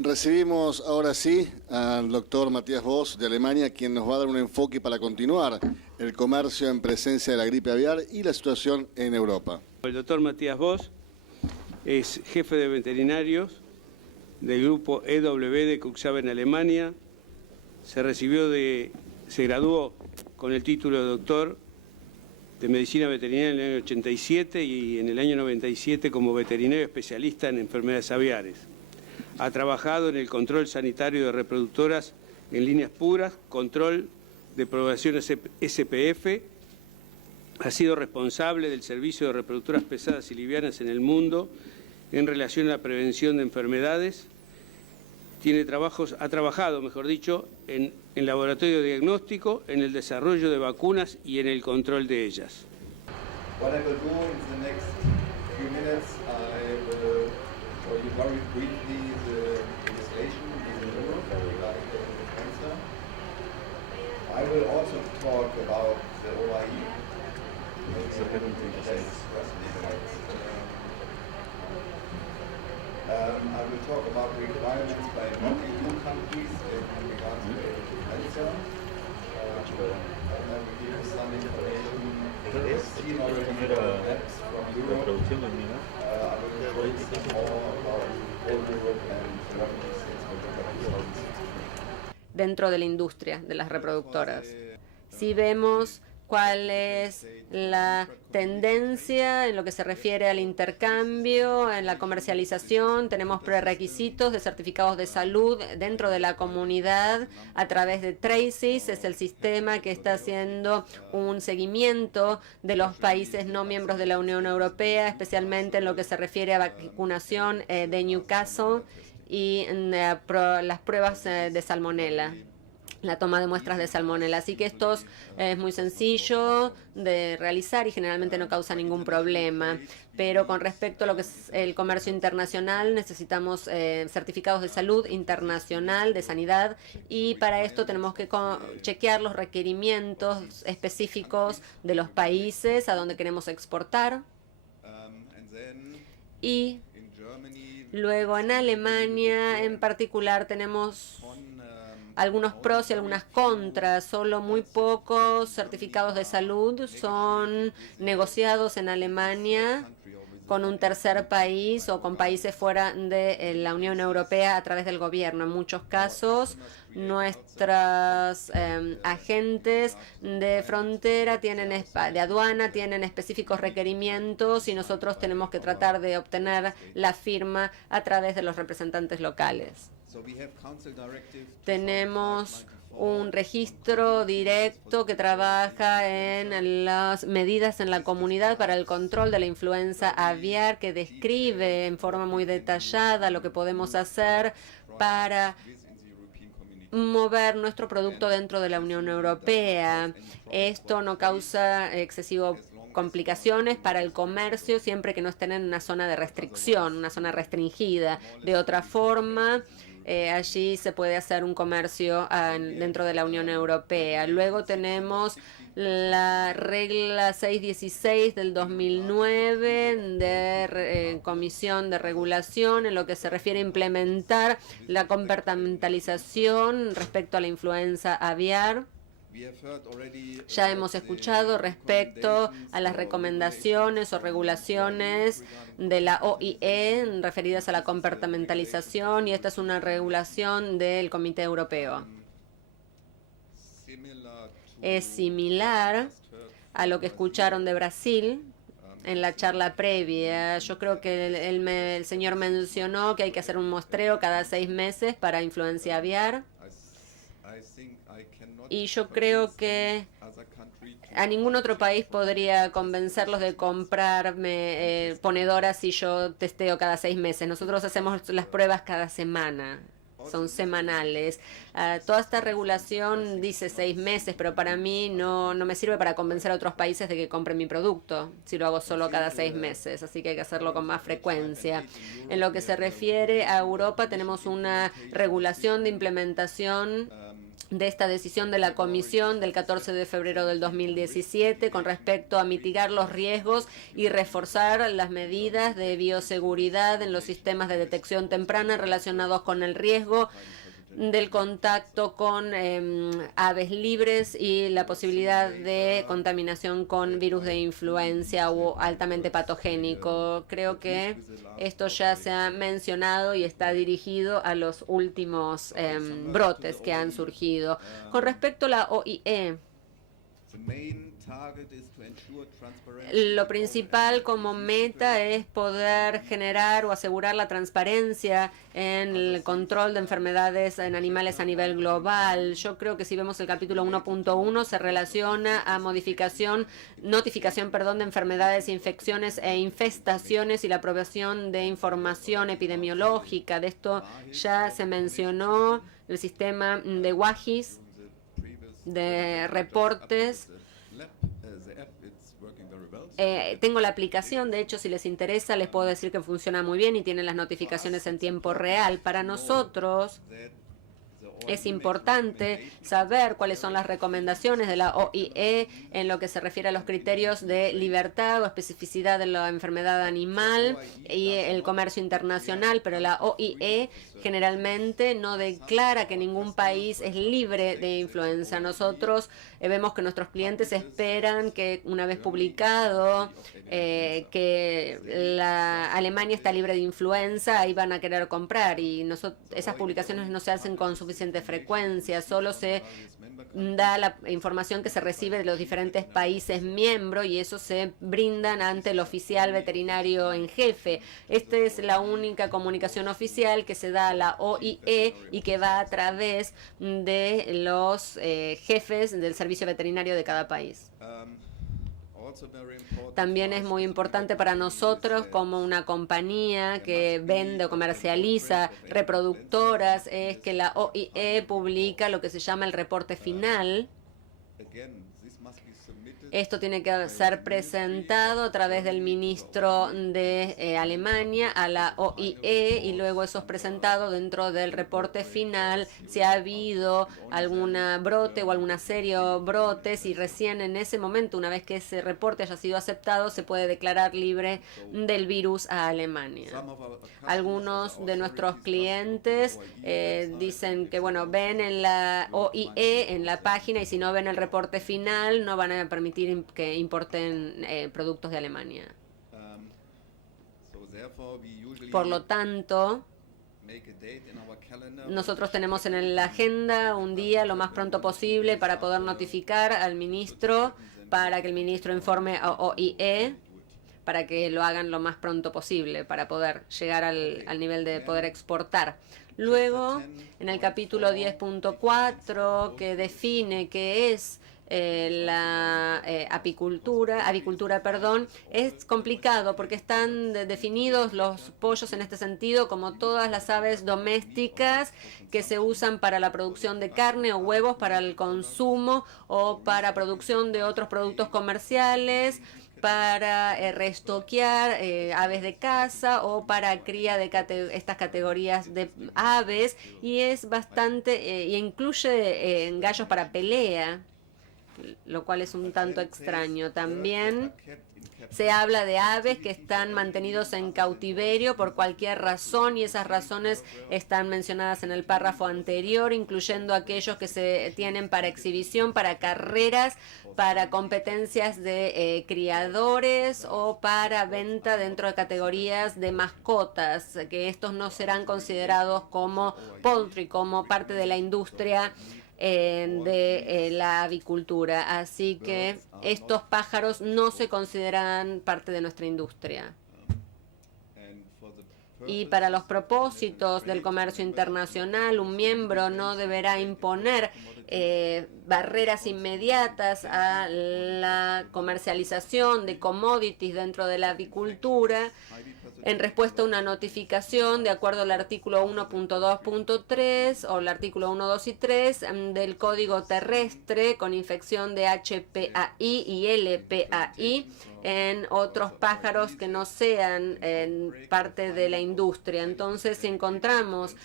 Recibimos ahora sí al doctor Matías Voss de Alemania, quien nos va a dar un enfoque para continuar el comercio en presencia de la gripe aviar y la situación en Europa. El doctor Matías Voss es jefe de veterinarios del grupo EW de Cuxhaven, Alemania. Se graduó con el título de doctor de Medicina Veterinaria en el año 87 y en el año 97 como veterinario especialista en enfermedades aviares. Ha trabajado en el control sanitario de reproductoras en líneas puras, control de poblaciones SPF, ha sido responsable del servicio de reproductoras pesadas y livianas en el mundo en relación a la prevención de enfermedades. Ha trabajado, mejor dicho, en laboratorio de diagnóstico, en el desarrollo de vacunas y en el control de ellas. What I will do in the next few minutes, I will show you very briefly the legislation in Europe regarding cancer. I will also talk about the OIE. I will talk about requirements by non-EU countries in regards to cancer. And I will give you some information seen already from apps from Europe. I will tell you some more about all Europe and Germany since we dentro de la industria de las reproductoras. Si vemos cuál es la tendencia en lo que se refiere al intercambio, en la comercialización, tenemos prerequisitos de certificados de salud dentro de la comunidad a través de TRACES, es el sistema que está haciendo un seguimiento de los países no miembros de la Unión Europea, especialmente en lo que se refiere a vacunación de Newcastle y las pruebas de salmonela, la toma de muestras de salmonela. Así que esto es muy sencillo de realizar y generalmente no causa ningún problema. Pero con respecto a lo que es el comercio internacional, necesitamos certificados de salud internacional, de sanidad, y para esto tenemos que chequear los requerimientos específicos de los países a donde queremos exportar. Y luego en Alemania en particular tenemos algunos pros y algunas contras. Solo muy pocos certificados de salud son negociados en Alemania con un tercer país o con países fuera de la Unión Europea a través del gobierno. En muchos casos, nuestros agentes de frontera, de aduana, tienen específicos requerimientos y nosotros tenemos que tratar de obtener la firma a través de los representantes locales. Tenemos un registro directo que trabaja en las medidas en la comunidad para el control de la influenza aviar, que describe en forma muy detallada lo que podemos hacer para mover nuestro producto dentro de la Unión Europea. Esto no causa excesivo complicaciones para el comercio siempre que no estén en una zona de restricción, una zona restringida. De otra forma, allí se puede hacer un comercio dentro de la Unión Europea. Luego tenemos la regla 616 del 2009 de Comisión de Regulación en lo que se refiere a implementar la compartimentalización respecto a la influenza aviar. Ya hemos escuchado respecto a las recomendaciones o regulaciones de la OIE referidas a la compartimentalización, y esta es una regulación del Comité Europeo. Es similar a lo que escucharon de Brasil en la charla previa. Yo creo que el señor mencionó que hay que hacer un muestreo cada 6 meses para influencia aviar. Y yo creo que a ningún otro país podría convencerlos de comprarme ponedoras si yo testeo cada 6 meses. Nosotros hacemos las pruebas cada semana. Son semanales. Toda esta regulación dice 6 meses, pero para mí no me sirve para convencer a otros países de que compren mi producto, si lo hago solo cada 6 meses. Así que hay que hacerlo con más frecuencia. En lo que se refiere a Europa, tenemos una regulación de implementación de esta decisión de la Comisión del 14 de febrero del 2017 con respecto a mitigar los riesgos y reforzar las medidas de bioseguridad en los sistemas de detección temprana relacionados con el riesgo del contacto con aves libres y la posibilidad de contaminación con virus de influencia o altamente patogénico. Creo que esto ya se ha mencionado y está dirigido a los últimos brotes que han surgido. Con respecto a la OIE, lo principal como meta es poder generar o asegurar la transparencia en el control de enfermedades en animales a nivel global. Yo creo que si vemos el capítulo 1.1 se relaciona a notificación de enfermedades, infecciones e infestaciones y la aprobación de información epidemiológica. De esto ya se mencionó el sistema de WAGIS, de reportes. Tengo la aplicación, de hecho, si les interesa, les puedo decir que funciona muy bien y tienen las notificaciones en tiempo real. Para nosotros es importante saber cuáles son las recomendaciones de la OIE en lo que se refiere a los criterios de libertad o especificidad de la enfermedad animal y el comercio internacional, pero la OIE generalmente no declara que ningún país es libre de influenza. Nosotros vemos que nuestros clientes esperan que una vez publicado que la Alemania está libre de influenza, ahí van a querer comprar y esas publicaciones no se hacen con suficiente frecuencia, solo se da la información que se recibe de los diferentes países miembros y eso se brindan ante el oficial veterinario en jefe. Esta es la única comunicación oficial que se da a la OIE y que va a través de los jefes del servicio veterinario de cada país. También es muy importante para nosotros como una compañía que vende o comercializa reproductoras es que la OIE publica lo que se llama el reporte final. Esto tiene que ser presentado a través del ministro de Alemania a la OIE y luego eso es presentado dentro del reporte final si ha habido alguna brote o alguna serie o brotes y recién en ese momento, una vez que ese reporte haya sido aceptado, se puede declarar libre del virus a Alemania. Algunos de nuestros clientes dicen que, bueno, ven en la OIE, en la página, y si no ven el reporte final, no van a permitir que importen productos de Alemania. Por lo tanto, nosotros tenemos en la agenda un día lo más pronto posible para poder notificar al ministro, para que el ministro informe a OIE, para que lo hagan lo más pronto posible, para poder llegar al nivel de poder exportar. Luego, en el capítulo 10.4, que define qué es la avicultura, es complicado porque están definidos los pollos en este sentido como todas las aves domésticas que se usan para la producción de carne o huevos para el consumo o para producción de otros productos comerciales, para restoquear aves de caza o para cría de estas categorías de aves y es bastante, y incluye gallos para pelea, lo cual es un tanto extraño. También se habla de aves que están mantenidos en cautiverio por cualquier razón y esas razones están mencionadas en el párrafo anterior, incluyendo aquellos que se tienen para exhibición, para carreras, para competencias de criadores o para venta dentro de categorías de mascotas, que estos no serán considerados como poultry, como parte de la industria de la avicultura. Así que estos pájaros no se consideran parte de nuestra industria. Y para los propósitos del comercio internacional, un miembro no deberá imponer barreras inmediatas a la comercialización de commodities dentro de la avicultura en respuesta a una notificación de acuerdo al artículo 1.2.3 o el artículo 1, 2 y 3 del Código Terrestre con infección de HPAI y LPAI en otros pájaros que no sean parte de la industria. Entonces, si encontramos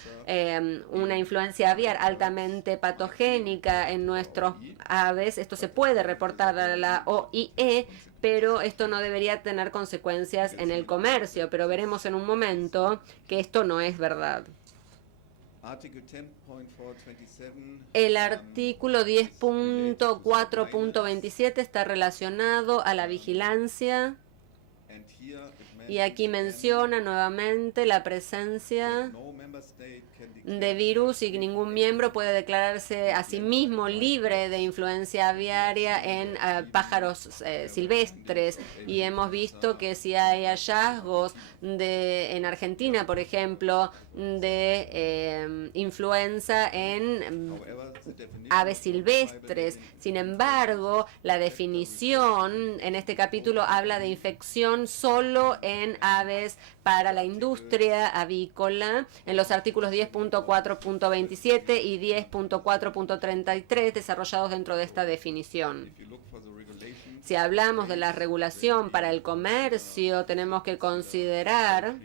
una influencia aviar altamente patogénica en nuestros aves, esto se puede reportar a la OIE, pero esto no debería tener consecuencias en el comercio. Pero veremos en un momento que esto no es verdad. El artículo 10.4.27 está relacionado a la vigilancia y aquí menciona nuevamente la presencia de virus y ningún miembro puede declararse a sí mismo libre de influencia aviaria en pájaros silvestres. Y hemos visto que si hay hallazgos en Argentina, por ejemplo, de influenza en aves silvestres. Sin embargo, la definición en este capítulo habla de infección solo en aves para la industria avícola, en los artículos 10.4.27 y 10.4.33 desarrollados dentro de esta definición. Si hablamos de la regulación para el comercio, tenemos que considerar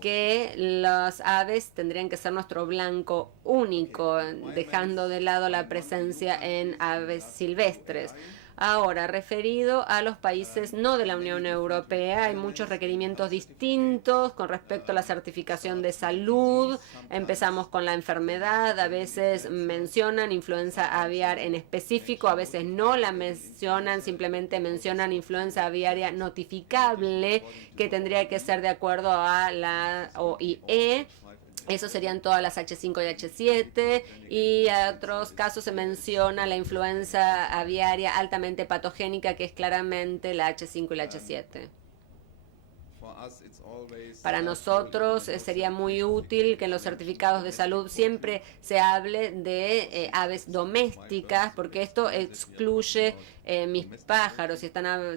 que las aves tendrían que ser nuestro blanco único, dejando de lado la presencia en aves silvestres. Ahora, referido a los países no de la Unión Europea, hay muchos requerimientos distintos con respecto a la certificación de salud. Empezamos con la enfermedad, a veces mencionan influenza aviar en específico, a veces no la mencionan, simplemente mencionan influenza aviaria notificable, que tendría que ser de acuerdo a la OIE. Eso serían todas las H5 y H7, y en otros casos se menciona la influenza aviaria altamente patogénica, que es claramente la H5 y la H7. Para nosotros sería muy útil que en los certificados de salud siempre se hable de aves domésticas, porque esto excluye mis pájaros,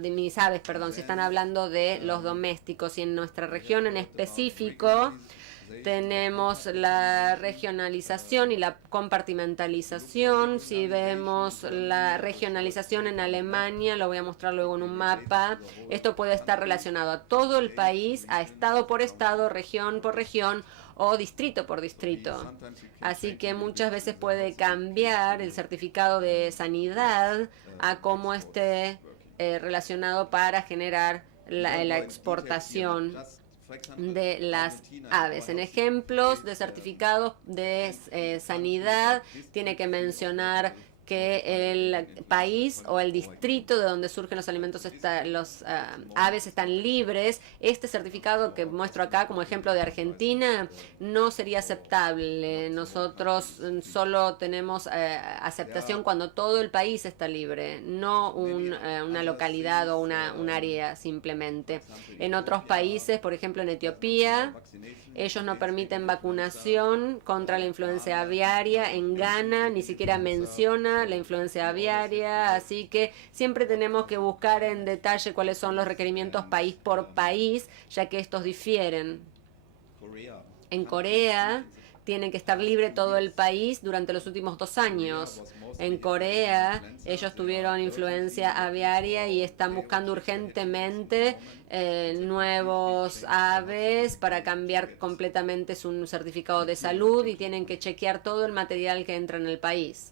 mis aves, perdón, si están hablando de los domésticos. Y en nuestra región en específico tenemos la regionalización y la compartimentalización. Si vemos la regionalización en Alemania, lo voy a mostrar luego en un mapa, esto puede estar relacionado a todo el país, a estado por estado, región por región o distrito por distrito. Así que muchas veces puede cambiar el certificado de sanidad a cómo esté relacionado para generar la exportación de las aves. En ejemplos de certificados de sanidad, tiene que mencionar que el país o el distrito de donde surgen los alimentos, los aves están libres. Este certificado que muestro acá como ejemplo de Argentina no sería aceptable. Nosotros solo tenemos aceptación cuando todo el país está libre, no una localidad o un área simplemente. En otros países, por ejemplo en Etiopía, ellos no permiten vacunación contra la influenza aviaria. En Ghana ni siquiera menciona la influencia aviaria, así que siempre tenemos que buscar en detalle cuáles son los requerimientos país por país, ya que estos difieren. En Corea tiene que estar libre todo el país durante los últimos 2 años. En Corea ellos tuvieron influencia aviaria y están buscando urgentemente nuevos aves para cambiar completamente su certificado de salud y tienen que chequear todo el material que entra en el país.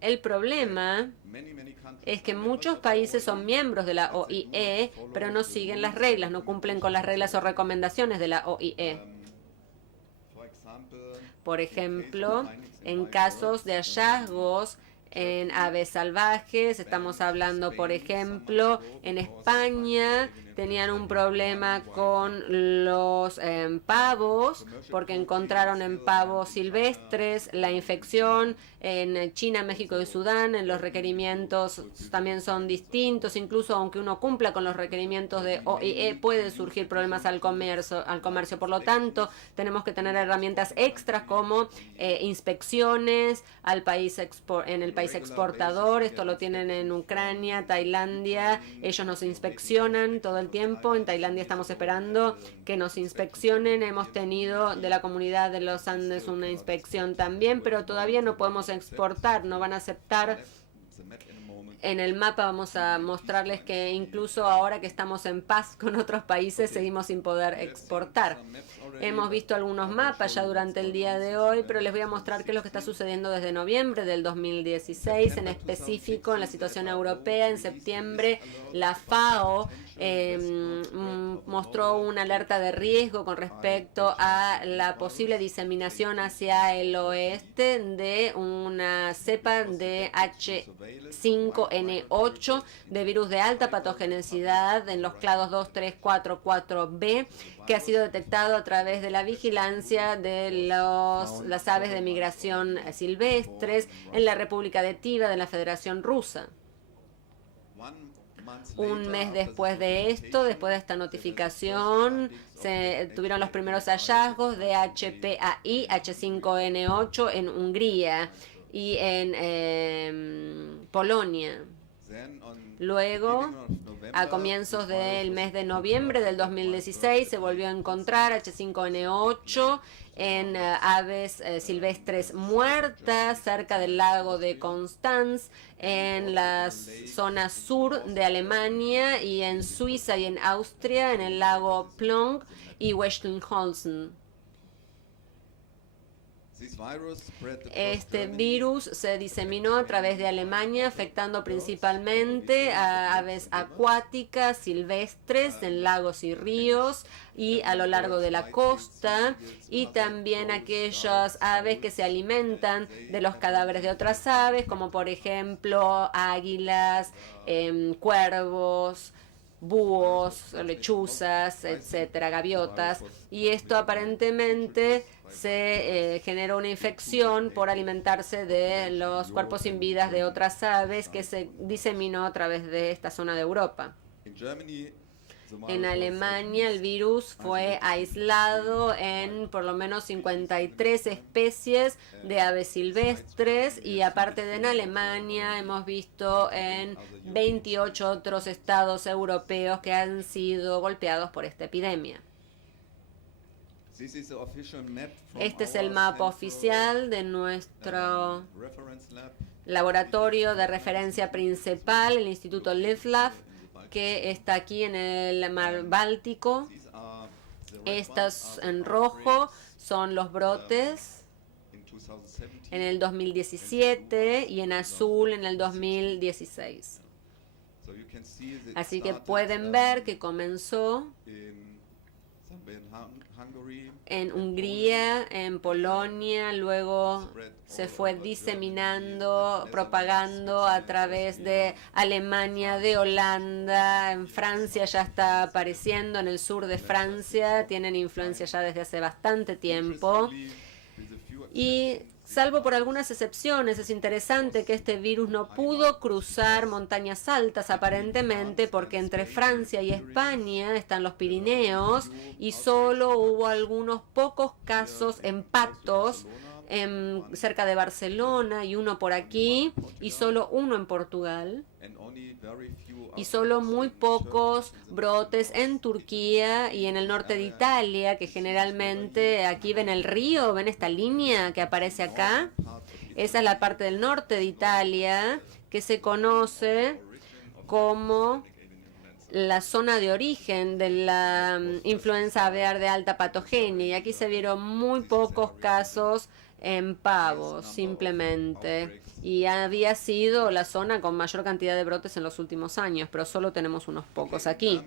El problema es que muchos países son miembros de la OIE, pero no siguen las reglas, no cumplen con las reglas o recomendaciones de la OIE. Por ejemplo, en casos de hallazgos en aves salvajes, estamos hablando, por ejemplo, en España tenían un problema con los pavos, porque encontraron en pavos silvestres la infección. En China, México y Sudán, en los requerimientos también son distintos. Incluso aunque uno cumpla con los requerimientos de OIE, pueden surgir problemas al comercio. Por lo tanto, tenemos que tener herramientas extras como inspecciones en el país exportador. Esto lo tienen en Ucrania, Tailandia. Ellos nos inspeccionan todo el el tiempo. En Tailandia estamos esperando que nos inspeccionen. Hemos tenido de la comunidad de los Andes una inspección también, pero todavía no podemos exportar, no van a aceptar. En el mapa vamos a mostrarles que incluso ahora que estamos en paz con otros países, seguimos sin poder exportar. Hemos visto algunos mapas ya durante el día de hoy, pero les voy a mostrar qué es lo que está sucediendo desde noviembre del 2016, en específico en la situación europea. En septiembre, la FAO mostró una alerta de riesgo con respecto a la posible diseminación hacia el oeste de una cepa de H5N8 de virus de alta patogenicidad en los clados 2, 3, 4, 4B, que ha sido detectado a través de la vigilancia de las aves de migración silvestres en la República de Tiva de la Federación Rusa. Un mes después de esto, después de esta notificación, se tuvieron los primeros hallazgos de HPAI, H5N8 en Hungría y en Polonia. Luego, a comienzos del mes de noviembre del 2016, se volvió a encontrar H5N8 en aves silvestres muertas cerca del lago de Constanz, en la zona sur de Alemania y en Suiza y en Austria, en el lago Plong y Westinghofen. Este virus se diseminó a través de Alemania, afectando principalmente a aves acuáticas silvestres en lagos y ríos y a lo largo de la costa, y también aquellas aves que se alimentan de los cadáveres de otras aves, como por ejemplo águilas, cuervos, búhos, lechuzas, etcétera, gaviotas, y esto aparentemente se generó una infección por alimentarse de los cuerpos sin vidas de otras aves que se diseminó a través de esta zona de Europa. En Alemania el virus fue aislado en por lo menos 53 especies de aves silvestres, y aparte de en Alemania hemos visto en 28 otros estados europeos que han sido golpeados por esta epidemia. Este es el mapa oficial de nuestro laboratorio de referencia principal, el Instituto Liflab, que está aquí en el mar Báltico. Estas en rojo son los brotes en el 2017 y en azul en el 2016. Así que pueden ver que comenzó en Hungría, en Polonia, luego se fue diseminando, propagando a través de Alemania, de Holanda, en Francia ya está apareciendo, en el sur de Francia, tienen influencia ya desde hace bastante tiempo. Y salvo por algunas excepciones, es interesante que este virus no pudo cruzar montañas altas aparentemente, porque entre Francia y España están los Pirineos y solo hubo algunos pocos casos en patos cerca de Barcelona y uno por aquí y solo uno en Portugal. Y solo muy pocos brotes en Turquía y en el norte de Italia, que generalmente aquí ven el río, ven esta línea que aparece acá. Esa es la parte del norte de Italia que se conoce como la zona de origen de la influenza aviar de alta patogenia. Y aquí se vieron muy pocos casos en pavos, simplemente. Y había sido la zona con mayor cantidad de brotes en los últimos años, pero solo tenemos unos pocos aquí.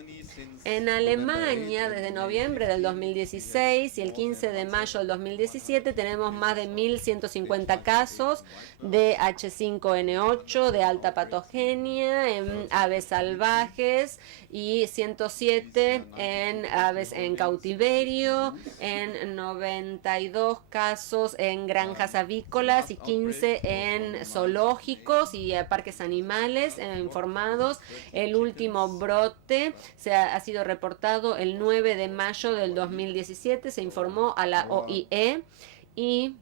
En Alemania, desde noviembre del 2016 y el 15 de mayo del 2017, tenemos más de 1.150 casos de H5N8 de alta patogenia en aves salvajes y 107 en aves en cautiverio, en 92 casos en granjas avícolas y 15 en zoológicos y parques animales informados. El último brote ha sido reportado el 9 de mayo del 2017, se informó a la OIE, y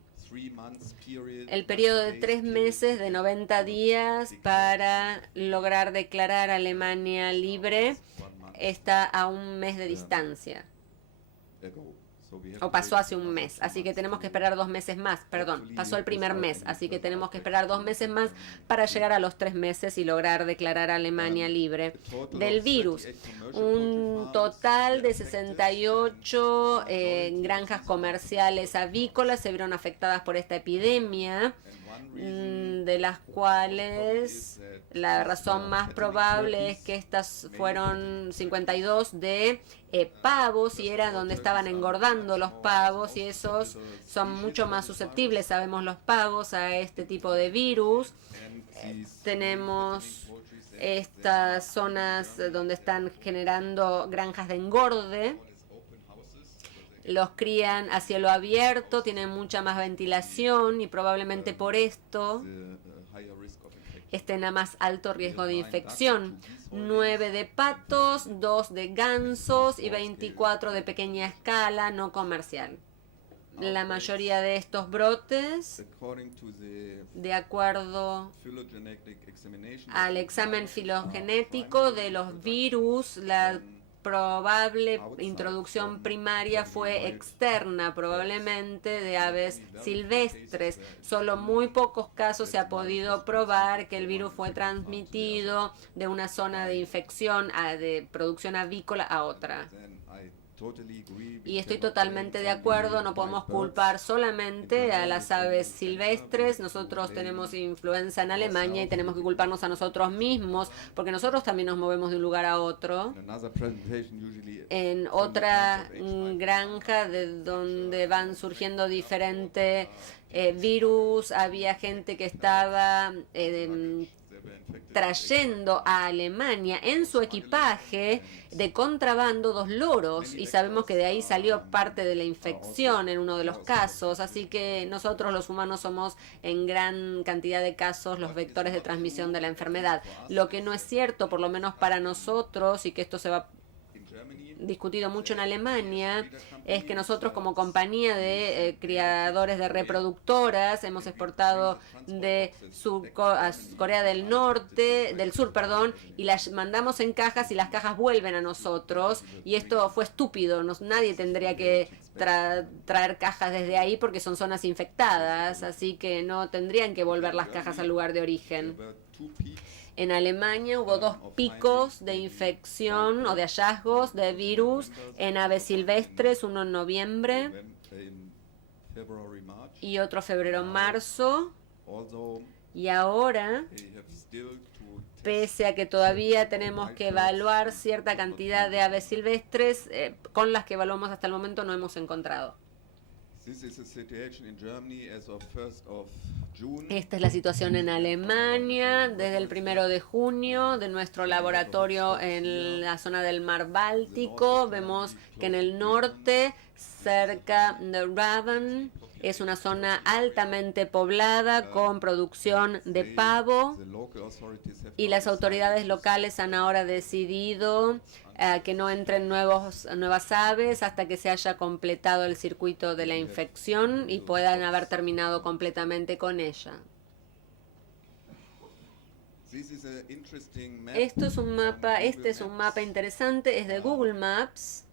el periodo de 3 meses de 90 días para lograr declarar a Alemania libre está a un mes de distancia, o pasó hace un mes, así que tenemos que esperar 2 meses más, perdón, pasó el primer mes, así que tenemos que esperar 2 meses más para llegar a los 3 meses y lograr declarar a Alemania libre del virus. Un total de 68 granjas comerciales avícolas se vieron afectadas por esta epidemia, de las cuales la razón más probable es que estas fueron 52 de pavos, y era donde estaban engordando los pavos, y esos son mucho más susceptibles, sabemos, los pavos a este tipo de virus. Tenemos estas zonas donde están generando granjas de engorde. Los crían a cielo abierto, tienen mucha más ventilación y probablemente por esto estén a más alto riesgo de infección. 9 de patos, 2 de gansos y 24 de pequeña escala no comercial. La mayoría de estos brotes, de acuerdo al examen filogenético de los virus, la probable introducción primaria fue externa, probablemente de aves silvestres. Solo muy pocos casos se ha podido probar que el virus fue transmitido de una zona de infección de producción avícola a otra. Y estoy totalmente de acuerdo, no podemos culpar solamente a las aves silvestres. Nosotros tenemos influenza en Alemania y tenemos que culparnos a nosotros mismos, porque nosotros también nos movemos de un lugar a otro. En otra granja de donde van surgiendo diferentes virus, había gente que estaba trayendo a Alemania en su equipaje de contrabando 2 loros, y sabemos que de ahí salió parte de la infección en uno de los casos, así que nosotros los humanos somos en gran cantidad de casos los vectores de transmisión de la enfermedad. Lo que no es cierto, por lo menos para nosotros, y que esto se va discutido mucho en Alemania, es que nosotros como compañía de criadores de reproductoras hemos exportado de a Corea del Norte, del Sur, perdón, y las mandamos en cajas y las cajas vuelven a nosotros, y esto fue estúpido. Nadie tendría que traer cajas desde ahí porque son zonas infectadas, así que no tendrían que volver las cajas al lugar de origen. En Alemania hubo 2 picos de infección o de hallazgos de virus en aves silvestres, uno en noviembre y otro febrero-marzo. Y ahora, pese a que todavía tenemos que evaluar cierta cantidad de aves silvestres, con las que evaluamos hasta el momento no hemos encontrado. Esta es la situación en Alemania desde el 1 de junio de nuestro laboratorio en la zona del mar Báltico. Vemos que en el norte, cerca de Raven, es una zona altamente poblada con producción de pavo, y las autoridades locales han ahora decidido que no entren nuevas aves hasta que se haya completado el circuito de la infección y puedan haber terminado completamente con ella. Este es un mapa interesante, es de Google Maps,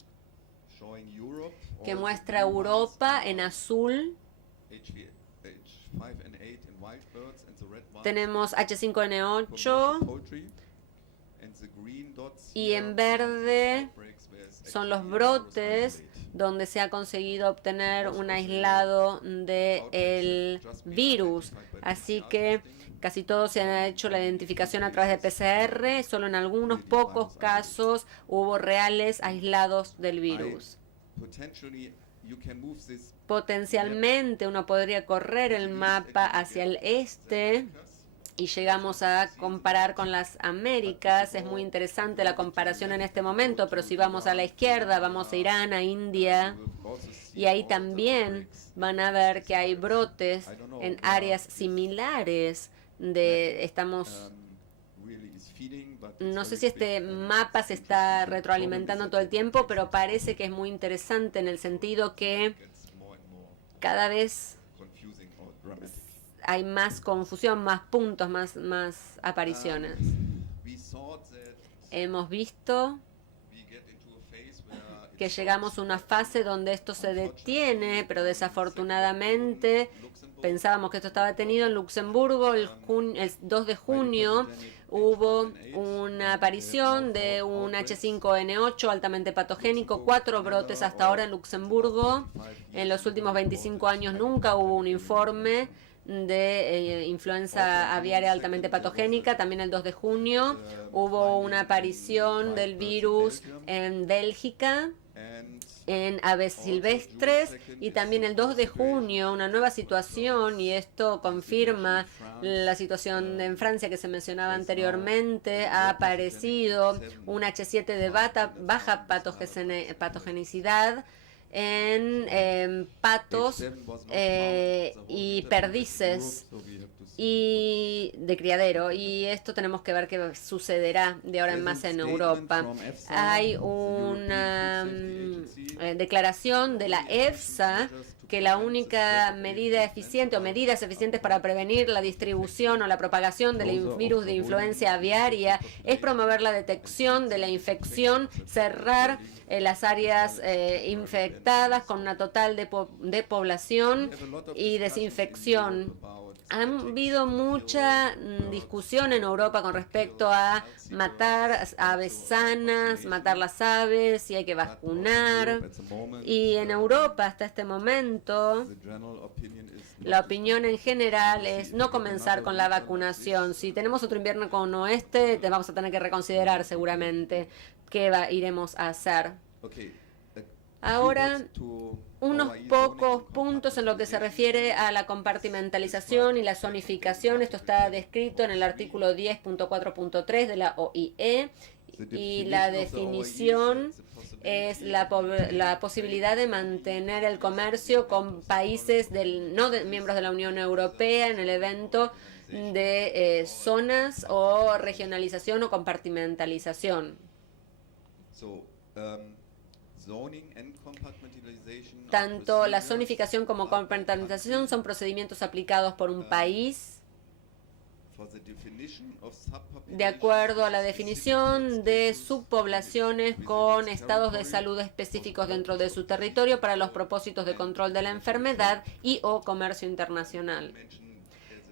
que muestra Europa en azul. Tenemos H5N8 y en verde son los brotes donde se ha conseguido obtener un aislado del virus. Así que casi todos se ha hecho la identificación a través de PCR. Solo en algunos pocos casos hubo reales aislados del virus. Potencialmente uno podría correr el mapa hacia el este y llegamos a comparar con las Américas. Es muy interesante la comparación en este momento, pero si vamos a la izquierda, vamos a Irán, a India, y ahí también van a ver que hay brotes en áreas similares. No sé si este mapa se está retroalimentando todo el tiempo, pero parece que es muy interesante en el sentido que cada vez hay más confusión, más puntos, más apariciones. Hemos visto que llegamos a una fase donde esto se detiene, pero desafortunadamente pensábamos que esto estaba detenido. En Luxemburgo, el 2 de junio, hubo una aparición de un H5N8 altamente patogénico, 4 brotes hasta ahora en Luxemburgo. En los últimos 25 años nunca hubo un informe de influenza aviaria altamente patogénica. También el 2 de junio hubo una aparición del virus en Bélgica, en aves silvestres, y también el 2 de junio una nueva situación, y esto confirma la situación en Francia que se mencionaba anteriormente. Ha aparecido un H7 de baja patogenicidad en patos y perdices y de criadero, y esto tenemos que ver qué sucederá de ahora en más en Europa. Hay una declaración de la EFSA que la única medida eficiente o medidas eficientes para prevenir la distribución o la propagación del virus de influencia aviaria es promover la detección de la infección, cerrar las áreas infectadas con una total de población y desinfección. Ha habido mucha discusión en Europa con respecto a matar aves sanas, matar las aves, si hay que vacunar. Y en Europa hasta este momento la opinión en general es no comenzar con la vacunación. Si tenemos otro invierno como este, te vamos a tener que reconsiderar seguramente qué iremos a hacer. Ahora, unos pocos puntos en lo que se refiere a la compartimentalización y la zonificación. Esto está descrito en el artículo 10.4.3 de la OIE, y la definición es la posibilidad de mantener el comercio con países miembros de la Unión Europea en el evento de zonas o regionalización o compartimentalización. Tanto la zonificación como compartimentalización son procedimientos aplicados por un país de acuerdo a la definición de subpoblaciones con estados de salud específicos dentro de su territorio para los propósitos de control de la enfermedad y o comercio internacional.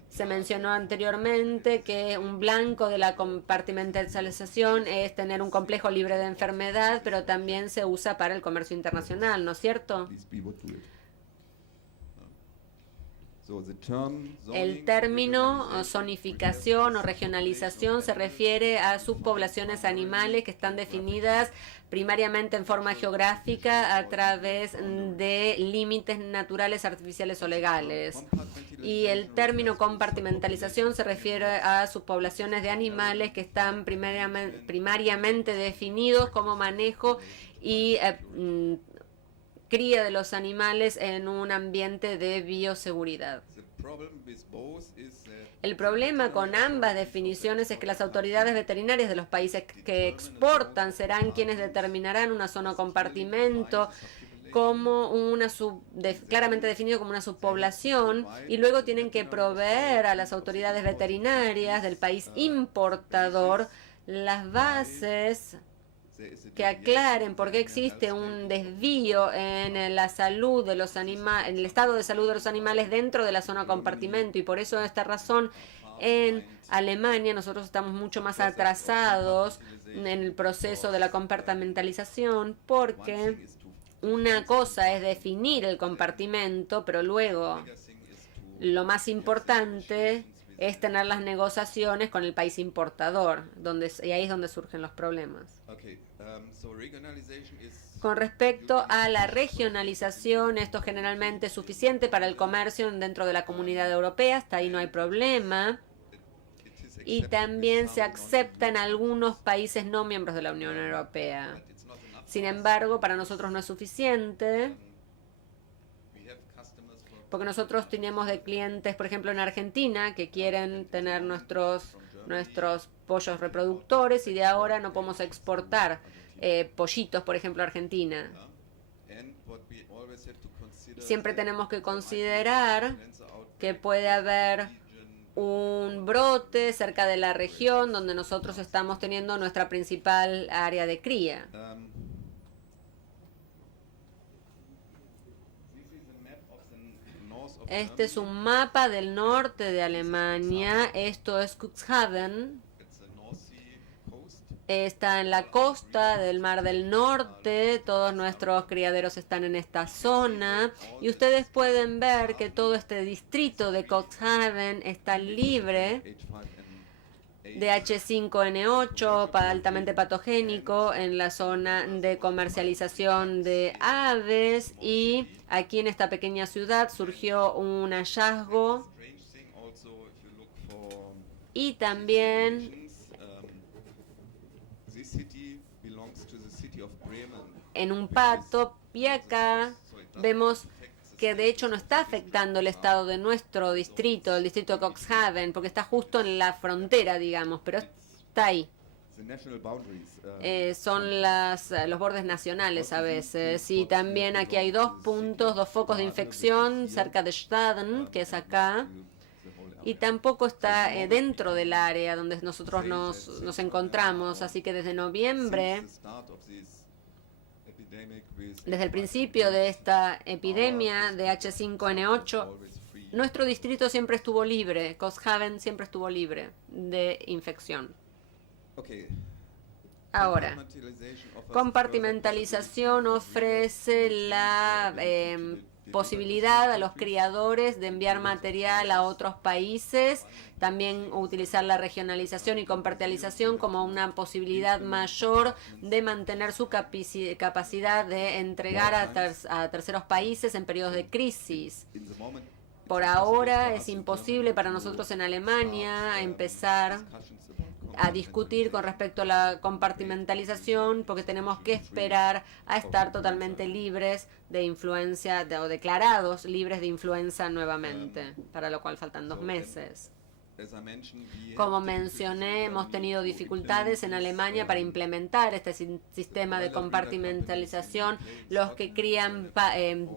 Se mencionó anteriormente que un blanco de la compartimentalización es tener un complejo libre de enfermedad, pero también se usa para el comercio internacional, ¿no es cierto? El término zonificación o regionalización se refiere a subpoblaciones animales que están definidas primariamente en forma geográfica a través de límites naturales, artificiales o legales. Y el término compartimentalización se refiere a subpoblaciones de animales que están primariamente definidos como manejo y cría de los animales en un ambiente de bioseguridad. El problema con ambas definiciones es que las autoridades veterinarias de los países que exportan serán quienes determinarán una zona o compartimento como claramente definido como una subpoblación, y luego tienen que proveer a las autoridades veterinarias del país importador las bases que aclaren por qué existe un desvío en la salud de los animales, en el estado de salud de los animales dentro de la zona compartimento, y por eso esta razón en Alemania nosotros estamos mucho más atrasados en el proceso de la compartimentalización, porque una cosa es definir el compartimento, pero luego lo más importante es tener las negociaciones con el país importador, y ahí es donde surgen los problemas. Con respecto a la regionalización, esto generalmente es suficiente para el comercio dentro de la comunidad europea, hasta ahí no hay problema, y también se acepta en algunos países no miembros de la Unión Europea. Sin embargo, para nosotros no es suficiente, porque nosotros tenemos de clientes, por ejemplo, en Argentina, que quieren tener nuestros pollos reproductores, y de ahora no podemos exportar pollitos, por ejemplo, a Argentina. Siempre tenemos que considerar que puede haber un brote cerca de la región donde nosotros estamos teniendo nuestra principal área de cría. Este es un mapa del norte de Alemania. Esto es Cuxhaven. Está en la costa del Mar del Norte. Todos nuestros criaderos están en esta zona. Y ustedes pueden ver que todo este distrito de Cuxhaven está libre de H5N8, altamente patogénico, en la zona de comercialización de aves. Y aquí en esta pequeña ciudad surgió un hallazgo. Y también en un pato, y acá vemos que de hecho no está afectando el estado de nuestro distrito, el distrito de Cuxhaven, porque está justo en la frontera, digamos, pero está ahí. Son los bordes nacionales a veces. Y también aquí hay dos focos de infección cerca de Staden, que es acá. Y tampoco está dentro del área donde nosotros nos encontramos. Así que desde noviembre, desde el principio de esta epidemia de H5N8, nuestro distrito siempre estuvo libre, Cuxhaven siempre estuvo libre de infección. Ahora, compartimentalización ofrece la posibilidad a los criadores de enviar material a otros países, también utilizar la regionalización y compartimentalización como una posibilidad mayor de mantener su capacidad de entregar a terceros países en periodos de crisis. Por ahora es imposible para nosotros en Alemania empezar a discutir con respecto a la compartimentalización, porque tenemos que esperar a estar totalmente libres de influencia o declarados libres de influenza nuevamente, para lo cual faltan 2 meses. Como mencioné, hemos tenido dificultades en Alemania para implementar este sistema de compartimentalización. Los que crían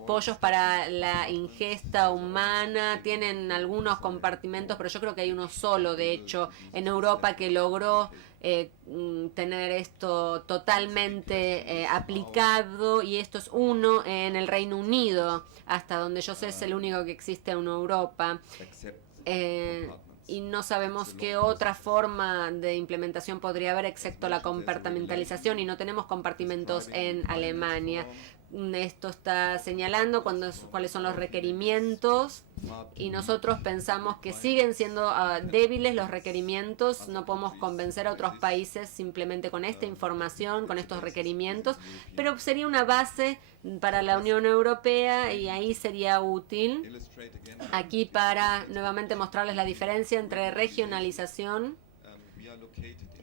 pollos para la ingesta humana tienen algunos compartimentos, pero yo creo que hay uno solo, de hecho, en Europa que logró tener esto totalmente aplicado, y esto es uno en el Reino Unido, hasta donde yo sé es el único que existe en Europa. Y no sabemos qué otra forma de implementación podría haber excepto la compartimentalización, y no tenemos compartimentos en Alemania. Esto está señalando cuáles son los requerimientos, y nosotros pensamos que siguen siendo débiles los requerimientos. No podemos convencer a otros países simplemente con esta información, con estos requerimientos, pero sería una base para la Unión Europea, y ahí sería útil aquí para nuevamente mostrarles la diferencia entre regionalización.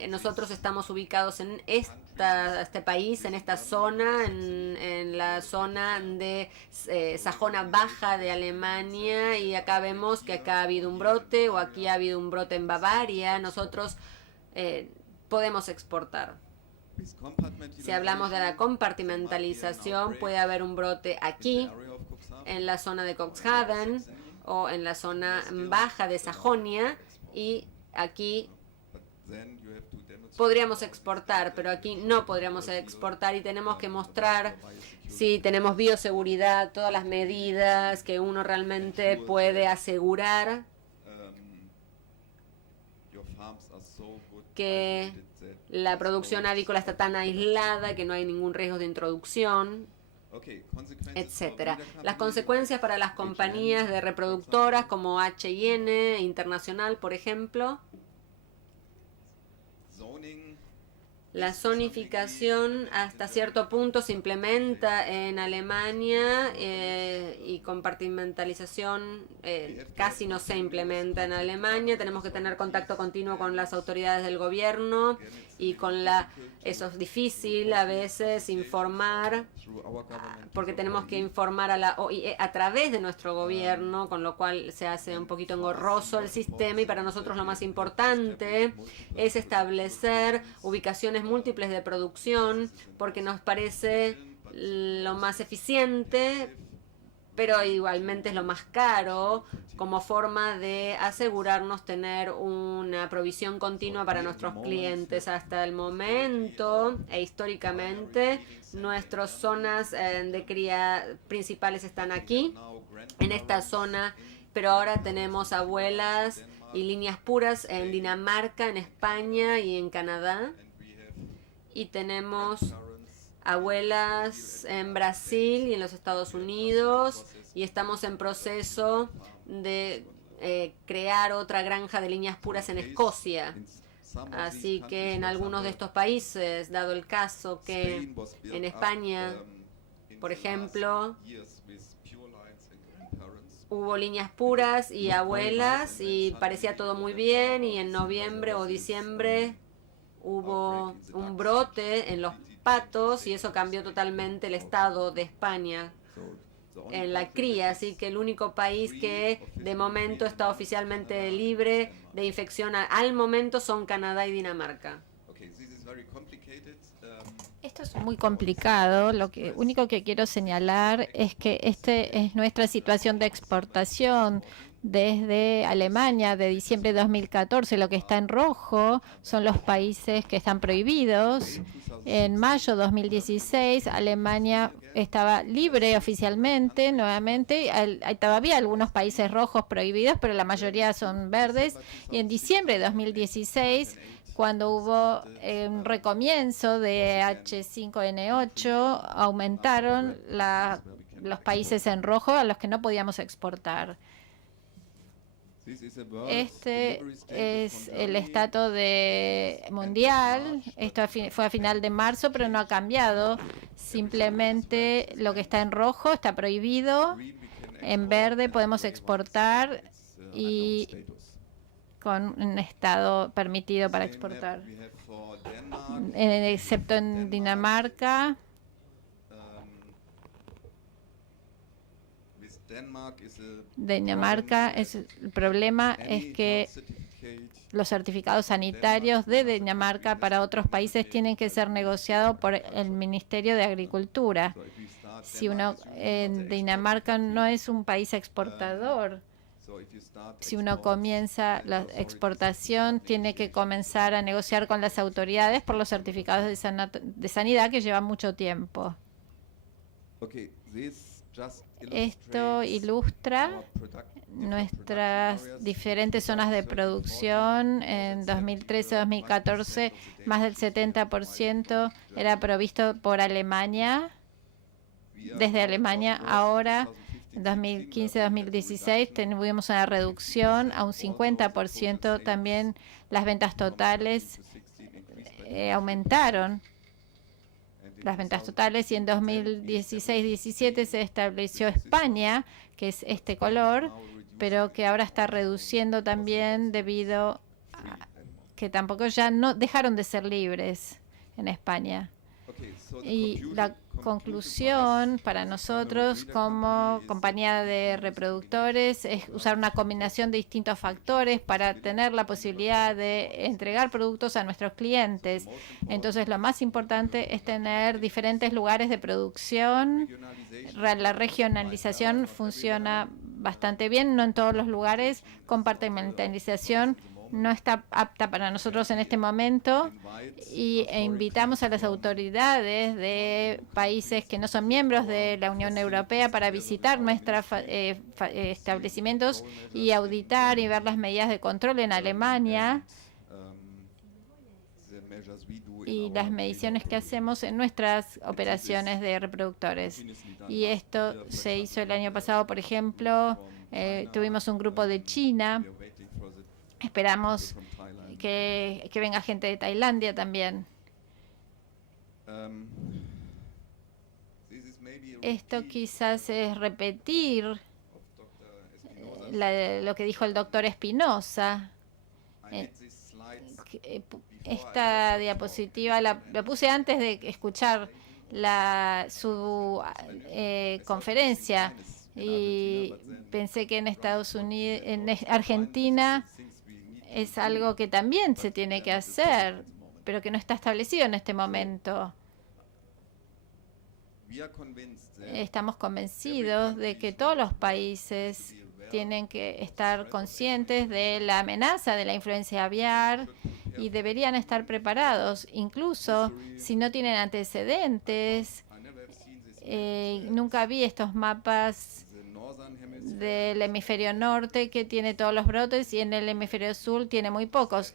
Nosotros estamos ubicados en este país, en esta zona, en la zona de Sajona Baja de Alemania, y acá vemos que acá ha habido un brote, o aquí ha habido un brote en Bavaria. Nosotros podemos exportar. Si hablamos de la compartimentalización, puede haber un brote aquí, en la zona de Cuxhaven, o en la zona baja de Sajonia, y aquí podríamos exportar, pero aquí no podríamos exportar, y tenemos que mostrar si tenemos bioseguridad, todas las medidas que uno realmente puede asegurar que la producción avícola está tan aislada que no hay ningún riesgo de introducción, etcétera. Las consecuencias para las compañías de reproductoras como H&N Internacional, por ejemplo. La zonificación hasta cierto punto se implementa en Alemania, y compartimentalización casi no se implementa en Alemania. Tenemos que tener contacto continuo con las autoridades del gobierno, y eso es difícil a veces informar, porque tenemos que informar a la OIE a través de nuestro gobierno, con lo cual se hace un poquito engorroso el sistema. Y para nosotros lo más importante es establecer ubicaciones múltiples de producción, porque nos parece lo más eficiente pero igualmente es lo más caro como forma de asegurarnos tener una provisión continua para nuestros clientes. Hasta el momento e históricamente, nuestras zonas de cría principales están aquí, en esta zona, pero ahora tenemos abuelas y líneas puras en Dinamarca, en España y en Canadá, y tenemos abuelas en Brasil y en los Estados Unidos, y estamos en proceso de crear otra granja de líneas puras en Escocia. Así que en algunos de estos países, dado el caso que en España, por ejemplo, hubo líneas puras y abuelas y parecía todo muy bien, y en noviembre o diciembre hubo un brote en los patos y eso cambió totalmente el estado de España en la cría. Así que el único país que de momento está oficialmente libre de infección al momento son Canadá y Dinamarca. Esto es muy complicado. Lo único que quiero señalar es que esta es nuestra situación de exportación desde Alemania de diciembre de 2014. Lo que está en rojo son los países que están prohibidos. En mayo de 2016, Alemania estaba libre oficialmente, nuevamente. Hay todavía algunos países rojos prohibidos, pero la mayoría son verdes. Y en diciembre de 2016, cuando hubo un recomienzo de H5N8, aumentaron los países en rojo a los que no podíamos exportar. Este es el estatus mundial. Esto fue a final de marzo, pero no ha cambiado. Simplemente lo que está en rojo está prohibido. En verde podemos exportar y con un estado permitido para exportar. Excepto en Dinamarca. Dinamarca, el problema es que los certificados sanitarios de Dinamarca para otros países tienen que ser negociados por el Ministerio de Agricultura. Si Dinamarca no es un país exportador, si uno comienza la exportación, tiene que comenzar a negociar con las autoridades por los certificados de sanidad, que llevan mucho tiempo. Esto ilustra nuestras diferentes zonas de producción. En 2013-2014, más del 70% era provisto por Alemania, desde Alemania. Ahora, en 2015-2016, tuvimos una reducción a un 50%. También las ventas totales aumentaron. Las ventas totales, y en 2016-17 se estableció España, que es este color, pero que ahora está reduciendo también debido a que tampoco ya no dejaron de ser libres en España. Y la conclusión para nosotros como compañía de reproductores es usar una combinación de distintos factores para tener la posibilidad de entregar productos a nuestros clientes. Entonces, lo más importante es tener diferentes lugares de producción. La regionalización funciona bastante bien, no en todos los lugares. Compartimentalización no está apta para nosotros en este momento, y invitamos a las autoridades de países que no son miembros de la Unión Europea para visitar nuestros establecimientos y auditar y ver las medidas de control en Alemania y las mediciones que hacemos en nuestras operaciones de reproductores. Y esto se hizo el año pasado, por ejemplo. Tuvimos un grupo de China. Esperamos que venga gente de Tailandia también. Esto quizás es repetir lo que dijo el doctor Espinosa. Esta diapositiva la puse antes de escuchar su conferencia, y pensé que en Estados Unidos, en Argentina, es algo que también se tiene que hacer, pero que no está establecido en este momento. Estamos convencidos de que todos los países tienen que estar conscientes de la amenaza de la influencia aviar y deberían estar preparados, incluso si no tienen antecedentes. Nunca vi estos mapas del hemisferio norte que tiene todos los brotes y en el hemisferio sur tiene muy pocos.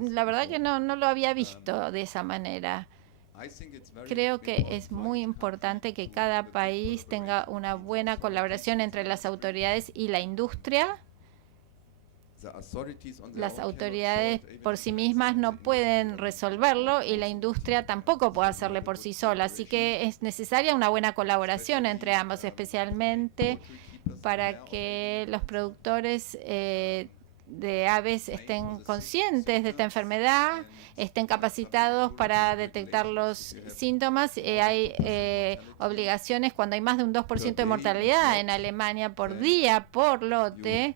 La verdad que no lo había visto de esa manera. Creo que es muy importante que cada país tenga una buena colaboración entre las autoridades y la industria. Las autoridades por sí mismas no pueden resolverlo y la industria tampoco puede hacerlo por sí sola. Así que es necesaria una buena colaboración entre ambos, especialmente para que los productores de aves estén conscientes de esta enfermedad, estén capacitados para detectar los síntomas. Hay obligaciones cuando hay más de un 2% de mortalidad en Alemania por día, por lote.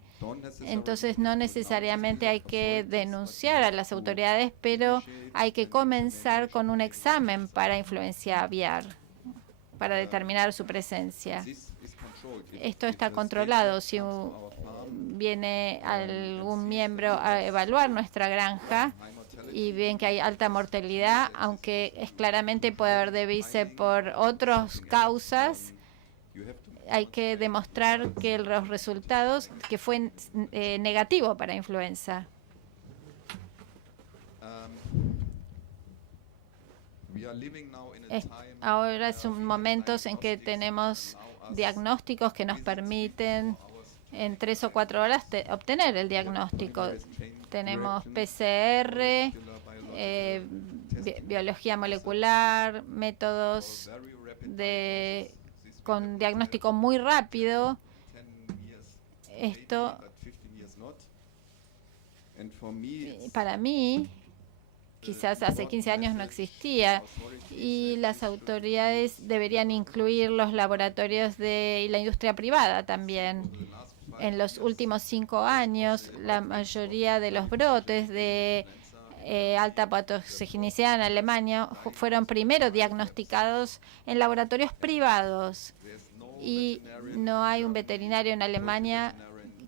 Entonces no necesariamente hay que denunciar a las autoridades, pero hay que comenzar con un examen para influencia aviar, para determinar su presencia. Esto está controlado. Si viene algún miembro a evaluar nuestra granja y ven que hay alta mortalidad, aunque claramente puede haber debido por otras causas, hay que demostrar que los resultados que fue negativo para influenza. Ahora son momentos en que tenemos diagnósticos que nos permiten en 3 o 4 horas obtener el diagnóstico. Tenemos PCR, biología molecular, métodos con diagnóstico muy rápido. Esto, para mí, quizás hace 15 años no existía, y las autoridades deberían incluir los laboratorios y la industria privada también. En los últimos 5 años, la mayoría de los brotes de alta patogenicidad en Alemania fueron primero diagnosticados en laboratorios privados, y no hay un veterinario en Alemania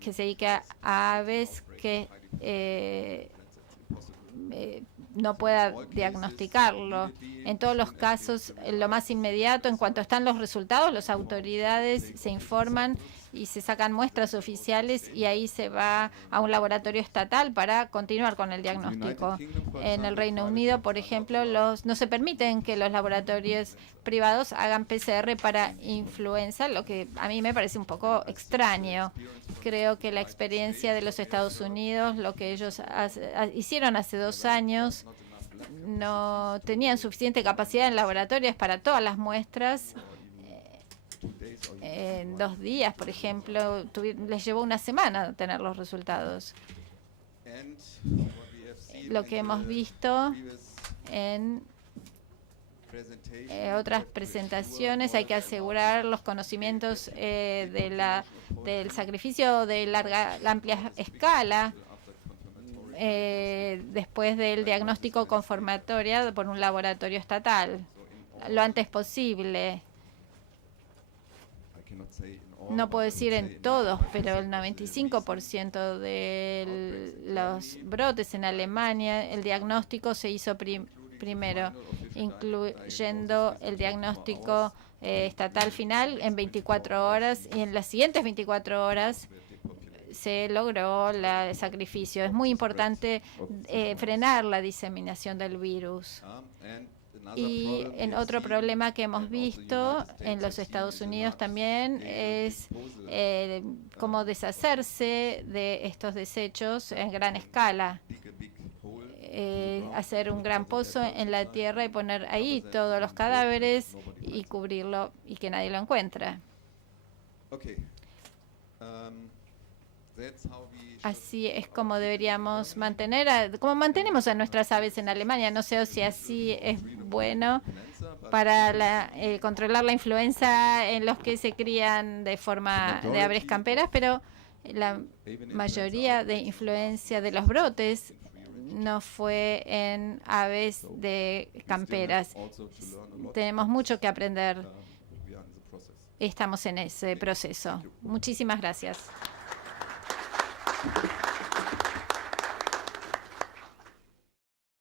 que se dedique a aves que no pueda diagnosticarlo. En todos los casos, lo más inmediato, en cuanto están los resultados, las autoridades se informan y se sacan muestras oficiales, y ahí se va a un laboratorio estatal para continuar con el diagnóstico. En el Reino Unido, por ejemplo, no se permiten que los laboratorios privados hagan PCR para influenza, lo que a mí me parece un poco extraño. Creo que la experiencia de los Estados Unidos, lo que ellos hicieron hace 2 años, no tenían suficiente capacidad en laboratorios para todas las muestras. En 2 días, por ejemplo, les llevó 1 semana tener los resultados. Lo que hemos visto en otras presentaciones, hay que asegurar los conocimientos del sacrificio de amplia escala después del diagnóstico confirmatorio por un laboratorio estatal, lo antes posible. No puedo decir en todos, pero el 95% de los brotes en Alemania, el diagnóstico se hizo primero, incluyendo el diagnóstico estatal final en 24 horas, y en las siguientes 24 horas se logró el sacrificio. Es muy importante frenar la diseminación del virus. Y en otro problema que hemos visto en los Estados Unidos también es cómo deshacerse de estos desechos en gran escala. Hacer un gran pozo en la tierra y poner ahí todos los cadáveres y cubrirlo y que nadie lo encuentre. Así es como deberíamos como mantenemos a nuestras aves en Alemania. No sé si así es bueno para controlar la influenza en los que se crían de forma de aves camperas, pero la mayoría de influencia de los brotes no fue en aves de camperas. Tenemos mucho que aprender. Estamos en ese proceso. Muchísimas gracias.